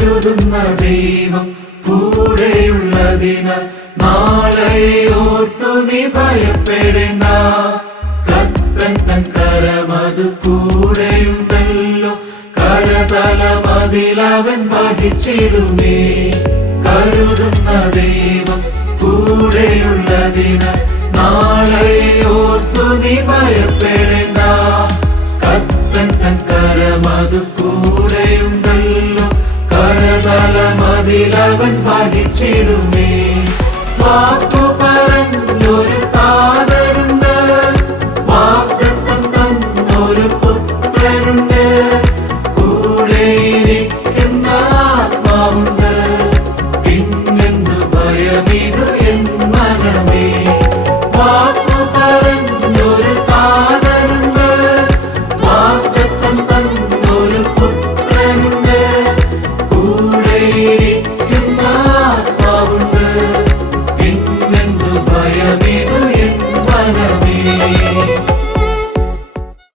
കരുതുന്ന ദൈവം കൂടെയുള്ളതിനാൽ നാളെ ഓർത്തു നീ ഭയപ്പെടേണ്ട. കർത്തൻ തൻ കരമതു കൂടെയുണ്ടല്ലോ, കരതലമതിലവൻ വഹിച്ചിടുമേ. കരുതുന്ന ദൈവം കൂടെയുള്ളതിനാൽ നാളെ ഓർത്തു നീ ഭയപ്പെടേണ്ട. കർത്തൻ തൻ കരമതു കൂടെയുണ്ടല്ലോ, കരതലമതിലവൻ വഹിച്ചിടുമേ. വാക്കു പറഞ്ഞൊരു താതനുണ്ട്, വാഗ്ദത്തം തന്നൊരു പുത്രനുണ്ട്, കൂടെയിരിക്കുന്ന ആത്മാവുണ്ട്. പിന്നെന്തു ഭയമിതു എൻ മനമേ. വാക്കു പറഞ്ഞൊരു താതനുണ്ട്, വാഗ്ദത്തം തന്നൊരു പുത്രനുണ്ട്, കൂടെയിരിക്കുന്ന ആത്മാവുണ്ട്. പിന്നെന്തു ഭയമിതു എൻ മനമേ.